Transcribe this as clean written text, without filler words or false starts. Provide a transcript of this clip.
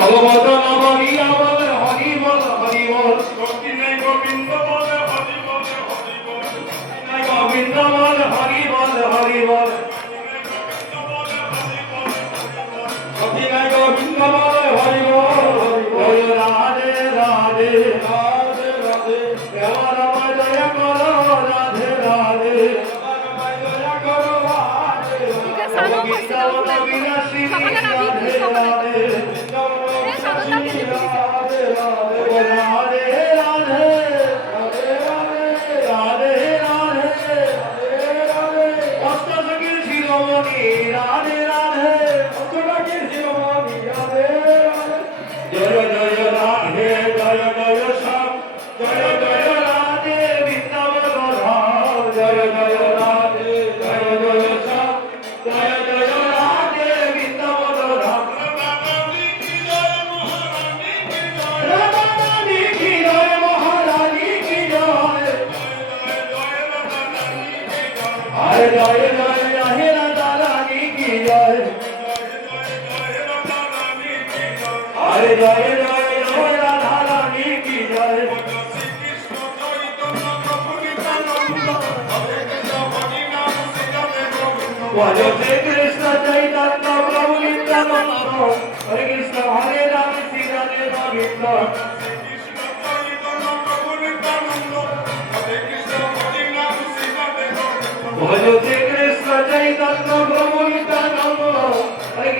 ভগবত নবরিয়া বলে হরি বল হরি বল গোবিন্দ গোবিন্দ বলে হরি বলে হরি বল গোবিন্দ বল হরি বল হরি বল গোবিন্দ বল হরি বল হরি বল রাধে রাধে রাধে রাধে রামায় দয়া করো রাধে রাধে রামায় দয়া করো রাধে রাধে বিনাশী রাধে রাধে রাধে রাধে রাধে রাধে রাধে অষ্টসখীর শিরোমণি রাধে রাধে অষ্টসখীর শিরোমণি রাধে রাধে জয় জয় রাধে জয় জয় শ্যাম জয় জয় রাধে বৃন্দাবন ধাম জয় জয় রাধে জয় জয় শ্যাম জয় জয় রাধে বৃন্দাবন ধাম রাধারানী কি জয় মহারানী কি জয় জয় জয় জয় হে রাধারানী কি জয় জয় জয় জয় রাধারানী কি জয় ভজ শ্রী কৃষ্ণ চৈতন্য প্রভু নিত্যানন্দ হরে কৃষ্ণ হরে রাম শ্রী রাধে গোবিন্দ ভজ শ্রী কৃষ্ণ চৈতন্য প্রভু নিত্যানন্দ হরে